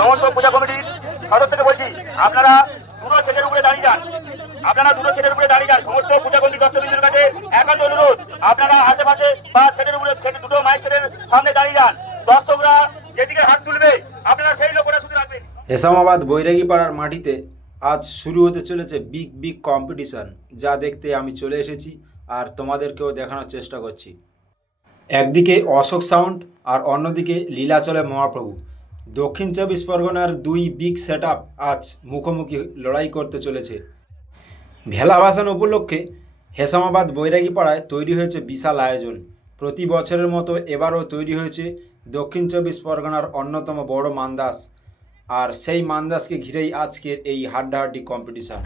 সমস্ত পূজা কমিটির সদস্যকে বলছি, আপনারা দুটো সেটের উপরে দাঁড়িয়ে যান। সমস্ত পূজা কমিটির দর্শকদের কাছে একান্ত অনুরোধ, আপনারা আশেপাশে বা সেটের উপরে দুটো মাইক সেটের সামনে দাঁড়িয়ে যান। দর্শকরা যেদিকে হাত তুলবে আপনারা সেই লোকটা শুধু রাখবেন। হেসামাবাদ বৈরাগীপাড়ার মাটিতে আজ শুরু হতে চলেছে বিগ কম্পিটিশন, যা দেখতে আমি চলে এসেছি আর তোমাদেরকেও দেখানোর চেষ্টা করছি। একদিকে অশোক সাউন্ড আর অন্যদিকে লীলাচলে মহাপ্রভু। দক্ষিণ চব্বিশ পরগনার দুই বিগ সেট আজ মুখোমুখি লড়াই করতে চলেছে। ভেলা ভাসান উপলক্ষে হেসামাবাদ বৈরাগীপাড়ায় তৈরি হয়েছে বিশাল আয়োজন। প্রতি বছরের মতো এবারও তৈরি হয়েছে দক্ষিণ চব্বিশ পরগনার অন্যতম বড় মান্দাস, আর সেই মান্দাসকে ঘিরেই আজকের এই হাড্ডাহাড্ডি কম্পিটিশন।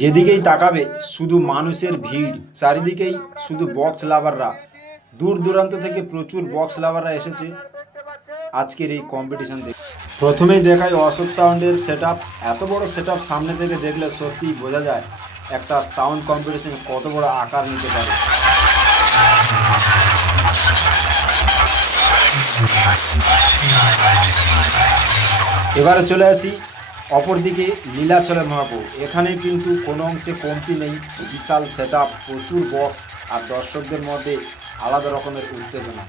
যেদিকেই তাকাবে শুধু মানুষের ভিড়, চারিদিকেই শুধু বক্স লাভাররা। দূর দূরান্ত থেকে প্রচুর বক্স লাভাররা এসেছে আজকের এই কম্পিটিশন দেখে। প্রথমেই দেখায় অশোক সাউন্ডের সেট এত বড় সেট সামনে থেকে দেখলে সত্যিই বোঝা যায় একটা সাউন্ড কম্পিটিশন কত বড় আকার নিতে পারে। এবারে চলে আসি অপরদিকে লীলাচলে মহাপ্রভু। এখানে কিন্তু কোনো অংশে কমতি নেই, বিশাল সেট প্রচুর বক্স আর দর্শকদের মধ্যে আলাদা রকমের উত্তেজনা।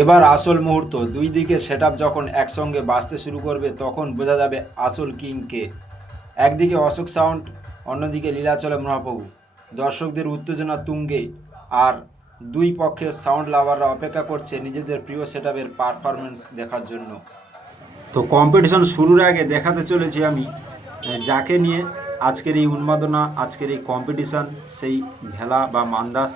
এবার আসল মুহূর্ত, দুই দিকে সেট যখন একসঙ্গে বাজতে শুরু করবে তখন বোঝা যাবে আসল কিংকে। একদিকে অশোক সাউন্ড, অন্যদিকে লীলাচলে মহাপ্রভু। দর্শকদের উত্তেজনা তুঙ্গে, আর দুই পক্ষের সাউন্ড লাভাররা অপেক্ষা করছে নিজেদের প্রিয় সেট পারফরমেন্স দেখার জন্য। তো কম্পিটিশন শুরুর আগে দেখাতে চলেছি আমি যাকে নিয়ে আজকের এই উন্মাদনা, আজকের এই কম্পিটিশন, সেই ভেলা বা মান্দাস।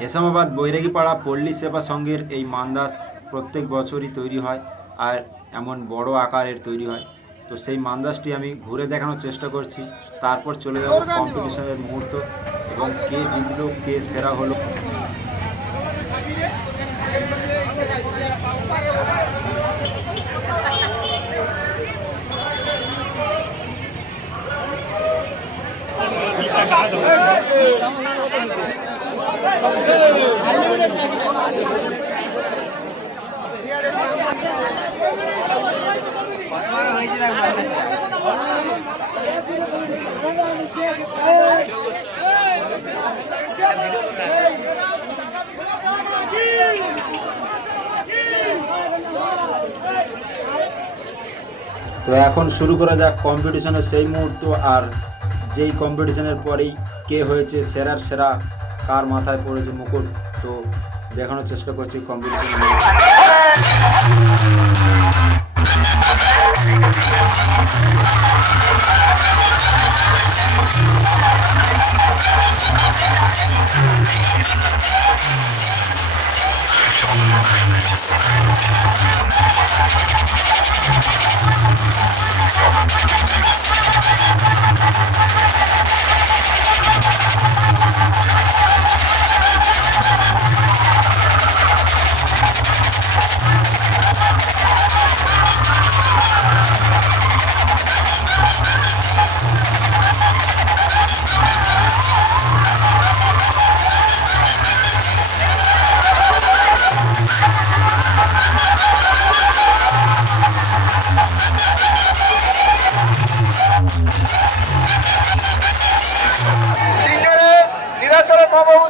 হেসামাবাদ বৈরাগীপাড়া পল্লী সেবা সংঘের এই মান্দাস প্রত্যেক বছরই তৈরি হয় আর এমন বড় আকারের তৈরি হয়। তো সেই মান্দাসটি আমি ঘুরে দেখানোর চেষ্টা করছি, তারপর চলে যাব কম্পিটিশনের মুহূর্ত এবং কে জিতলো, কে সেরা হলো। তো এখন শুরু করা যাক কম্পিটিশনের সেই মুহূর্ত, আর যেই কম্পিটিশনের পরেই কে হয়েছে সেরার সেরা, কার মাথায় পড়েছে মুকুট, তো দেখানোর চেষ্টা করছি কম্পিটিশন।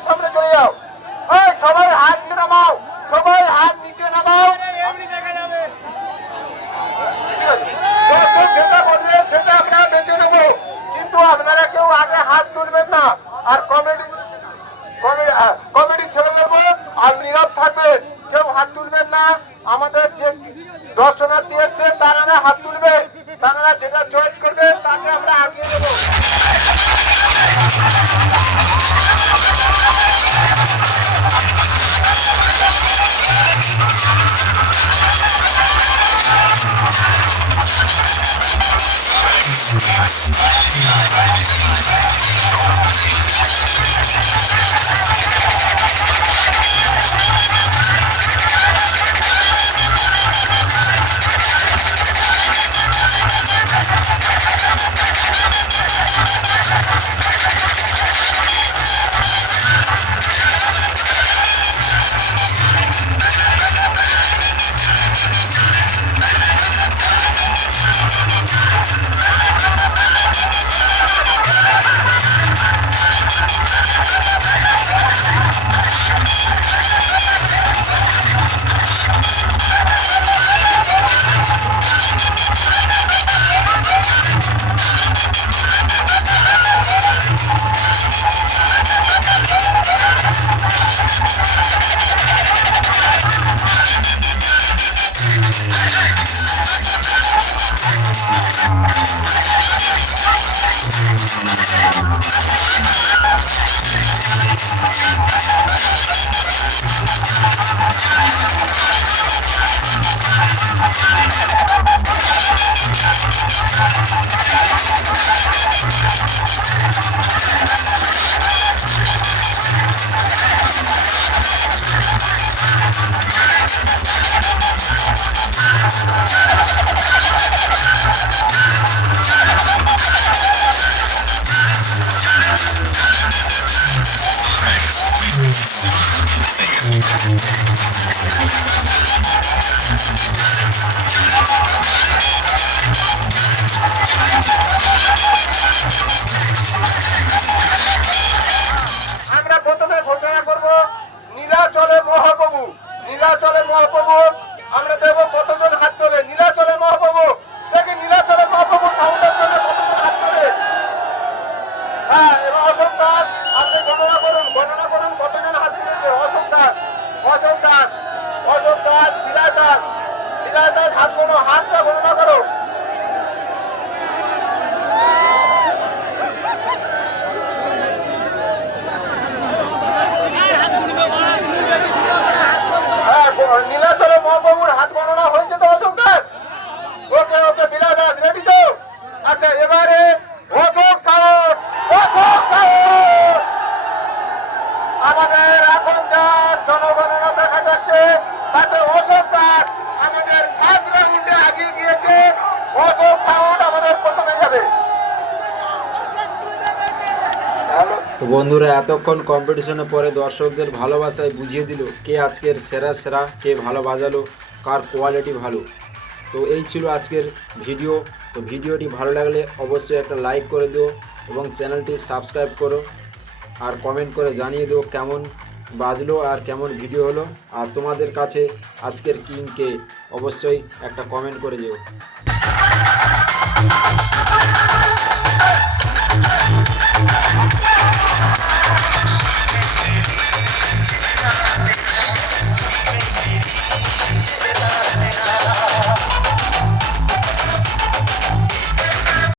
সামনে চলে যাও, সবাই হাত নিচে নামাও, সবাই হাত নিচে নামাও। যেটা বলবে সেটা আমরা বেঁচে নেবো, কিন্তু আপনারা কেউ আগে হাত তুলবেন না। আর কমেডি ছেড়ে দেবো আর নীরব থাকবেন, কেউ হাত তুলবেন না। আমাদের যে দর্শনার্থী এসছে তারা হাত তুলবে, তারা যেটা চয়েস করবে তাকে আমরা আগিয়ে দেবো। আমরা প্রথমে ঘোষণা করব নীলাচলে মহাপ্রভু। নীলাচলে মহাপ্রভু আমরা দেব কতজন হাত তোলে? নীলাচলে মহাপ্রভু, দেখি নীলাচলে মহাপ্রভু সাউন্ডের জন্য কতজন হাত তোলে। হ্যাঁ, এবং অশোক দাস আপনি গণনা করুন কতজন হাত তুলেছে। অশোক দাস, বিরাজ দাস হাতটা গণনা করো। নীলাচলে মহাপ্রভুর হাত গণনা হয়েছে তো অশোক দাস? ওকে বিরাজ দাস রেডি তো? আচ্ছা, এবারে অশোক সাউন্ড আমাদের এখন যা জনগণনা দেখা যাচ্ছে তাতে অশোক দাস আমাদের 5 রাউন্ডে এগিয়ে গিয়েছে। অশোক সাউন্ড আমাদের প্রথমে যাবে। তো বন্ধুরা, এতক্ষণ কম্পিটিশনের পরে দর্শকদের ভালোবাসায় বুঝিয়ে দিল কে আজকের সেরা, কে ভালো বাজালো, কার কোয়ালিটি ভালো। তো এই ছিল আজকের ভিডিও। তো ভিডিওটি ভালো লাগলে অবশ্যই একটা লাইক করে দিও এবং চ্যানেলটি সাবস্ক্রাইব করো, আর কমেন্ট করে জানিয়ে দিও কেমন বাজলো আর কেমন ভিডিও হলো, আর তোমাদের কাছে আজকের কিংকে অবশ্যই একটা কমেন্ট করে দিও।